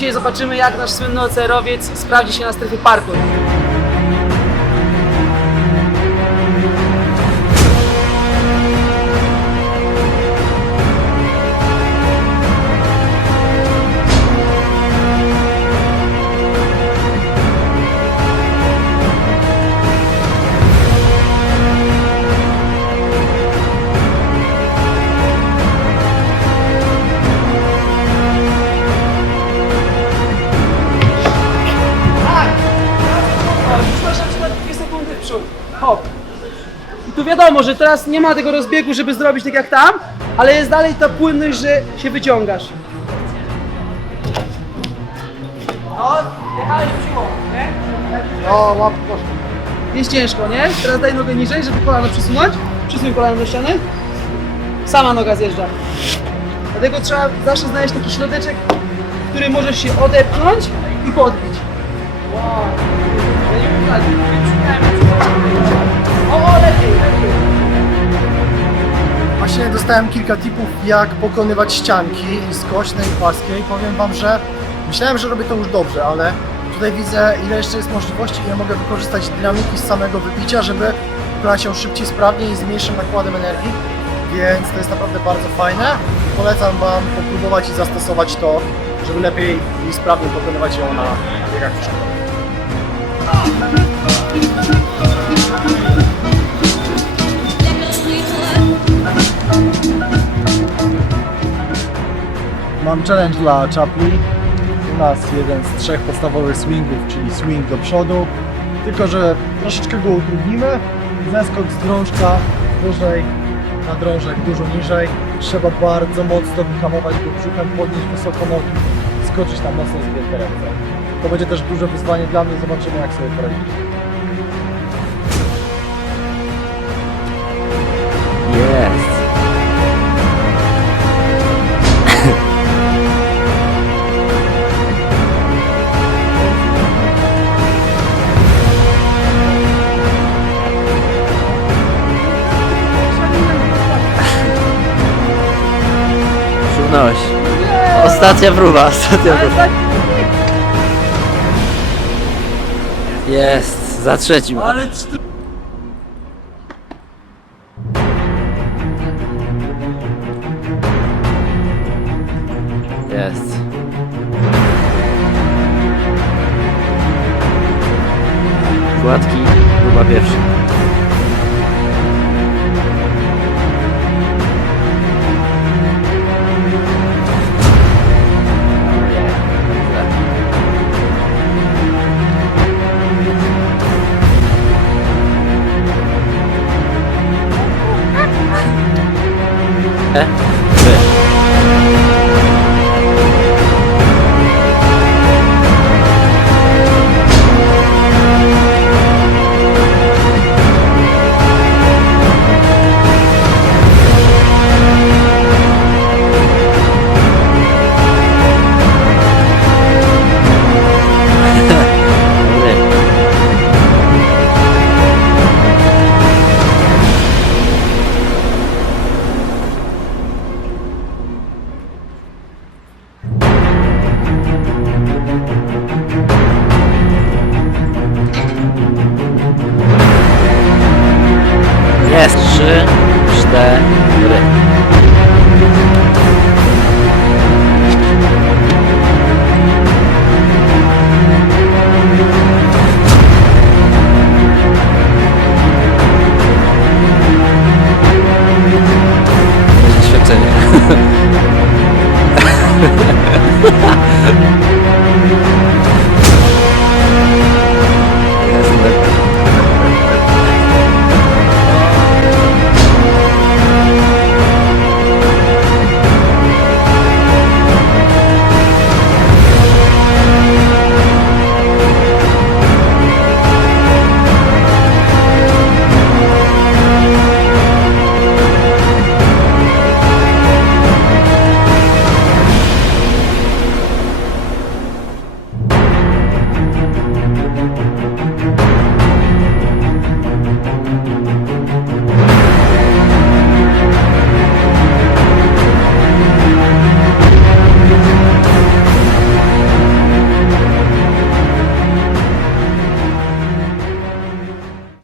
Dzisiaj zobaczymy jak nasz słynny OCR-owiec sprawdzi się na strefie parku. I tu wiadomo, że teraz nie ma tego rozbiegu, żeby zrobić tak jak tam, ale jest dalej ta płynność, że się wyciągasz. No, jechałeś w siłą, nie? O, łap poszło. Jest ciężko, nie? Teraz daj nogę niżej, żeby kolano przesunąć. Przesuń kolano do ściany. Sama noga zjeżdża. Dlatego trzeba zawsze znaleźć taki środeczek, który możesz się odepchnąć i podbić. Wow. Ja nie wiem. O, o, lepiej, dostałem kilka tipów, jak pokonywać ścianki i skośne i płaskie i powiem wam, że myślałem, że robię to już dobrze, ale tutaj widzę ile jeszcze jest możliwości, ile mogę wykorzystać dynamiki z samego wybicia, żeby wykonać ją szybciej, sprawniej i z mniejszym nakładem energii, więc to jest naprawdę bardzo fajne. Polecam wam popróbować i zastosować to, żeby lepiej i sprawniej pokonywać ją na biegach w. Mam challenge dla Chapli. U nas jeden z trzech podstawowych swingów, czyli swing do przodu. Tylko, że troszeczkę go utrudnimy. Zeskok z drążka wyżej, na drążek dużo niżej. Trzeba bardzo mocno wyhamować go brzuchem, podnieść wysoko nogi, skoczyć na mocno zgięte ręce. To będzie też duże wyzwanie dla mnie, zobaczymy jak sobie poradzimy. Jest. Ostatnia próba, ostatnia próba. tak, Jest, za trzecim. ale Jest. trzy, cztery.